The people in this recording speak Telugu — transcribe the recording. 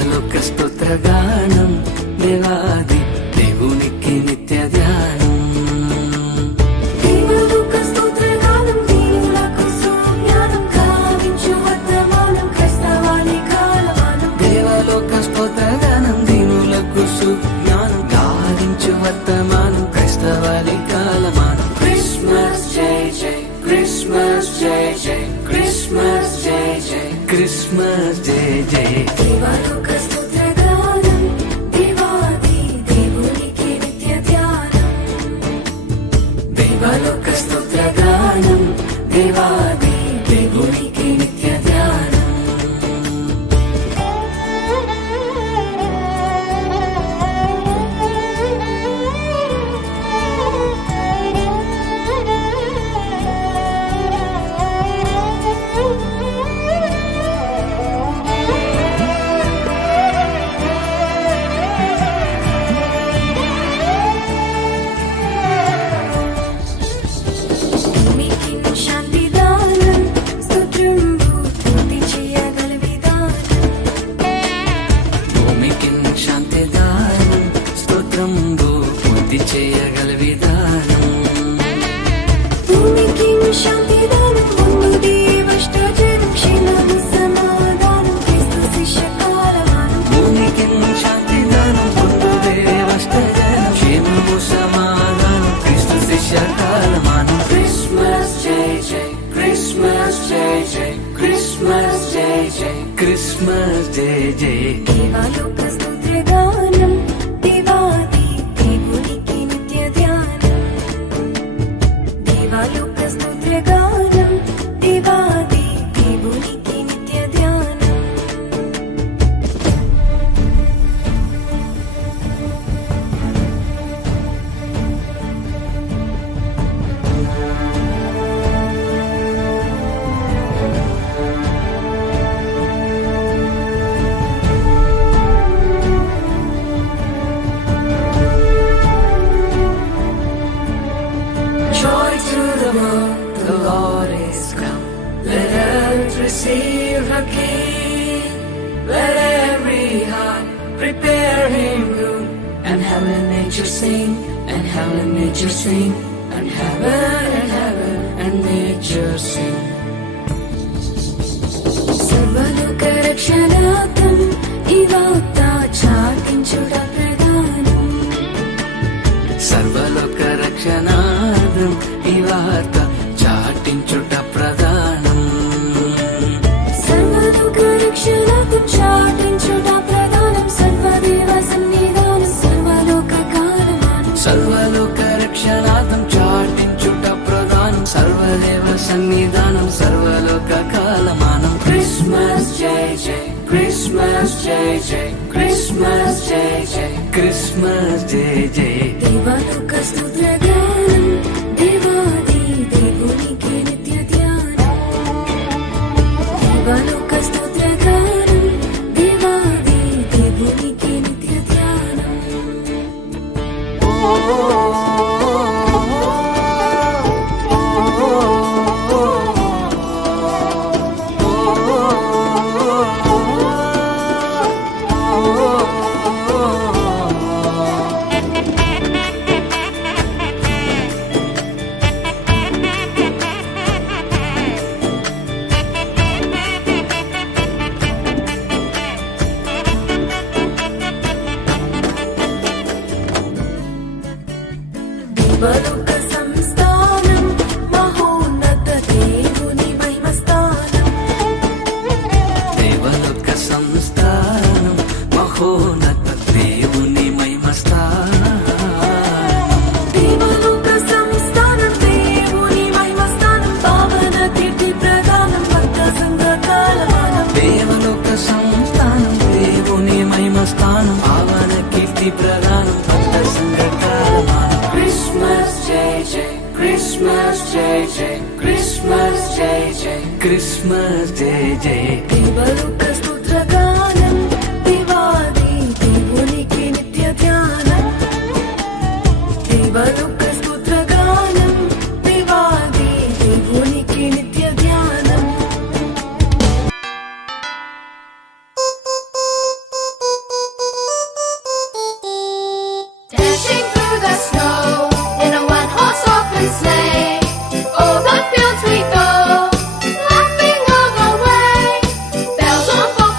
దేవాలోక స్తోత్రగానం దేవాది దేవునికి నిత్య ధ్యానం. దేవాలోక స్తోత్రగానం దీనులకు సుజ్ఞానం గావించు వర్తమానం క్రైస్తవాని కాలమానం. దేవాలోక స్తోత్రగానం దీనులకు సుజ్ఞానం గావించు వర్తమానం క్రైస్తవాని కాలమానం. క్రిస్మస్ జై జై క్రిస్మస్ జై జై క్రిస్మస్ జై జై క్రిస్మస్ జై జై. దేవాలోక స్తోత్రగానం దేవాది దేవునికి నిత్య ధ్యానం. దేవాలోక స్తోత్రగానం దేవాది దేవునికి నిత్య ధ్యానం. భూమికి శాంతి దానం స్తోత్రంబు స్తుతి చేయగల విధానం. భూమికి శాంతి దానం స్తోత్రంబు బుద్ధి చేయగల విధానం. భూమికి శాంతి దానం ముందు దేవష్టజనం క్షీణము సమాధానం క్రీస్తు శిష్య కాలమానం. భూమికి శాంతి దానం పొందు దేవష్టజనం క్షేమము సమాధానం క్రీస్తు శిష్య కాలమానం. క్రిస్మస్ జై జై క్రిస్మస్ జై జై క్రిస్మస్ జై జై క్రిస్మస్ జై జై. దేవాలోక స్తోత్రగానం దేవాది దేవునికి నిత్య ధ్యానం. దేవాలోక స్తోత్రగానం దేవాది దేవునికి నిత్య ధ్యానం. Joy to the world, the Lord is come. Let earth receive her King. Let every heart prepare him room. And heaven and nature sing, and heaven and nature sing, and heaven and nature sing. సర్వలోక రక్షణార్థం ఈ వార్త చాటించుట ప్రధానం. సర్వలోక రక్షణార్థం ఈ వార్త చాటించుట ప్రధానం. సర్వలోక రక్షణార్థం చాటించుట ప్రధానం. సర్వదేవ సన్నిధానం సర్వలోక కాలమానం. సర్వలోక రక్షణార్థం చాటించుట ప్రధానం. సర్వదేవ సన్నిధానం సర్వలోక కాలమానం. క్రిస్మస్ జై జై క్రిస్మస్ జై జై క్రిస్మస్ జై జై క్రిస్మస్ జై జై. దేవాలోక స్తోత్రగానం దేవాది దేవునికి నిత్య ధ్యానం. దేవాలోక స్తోత్రగానం దేవాది దేవునికి నిత్య ధ్యానం. దేవలోక సంస్థానం మహోన్నత దేవుని మహిమస్థానం. దేవలోక సంస్థానం మహోన్నత దేవుని మహిమస్థానం. దేవలోక సంస్థానం దేవుని మహిమస్థానం. పావన కీర్తి ప్రదానం భక్త సంఘ కాలమానం. దేవలోక సంస్థానం దేవుని మహిమస్థానం పావన కీర్తి ప్రదానం భక్త సంఘ కాలమానం. క్రిస్మస్ జై జై క్రిస్మస్ జై జై క్రిస్మస్ జై జై క్రిస్మస్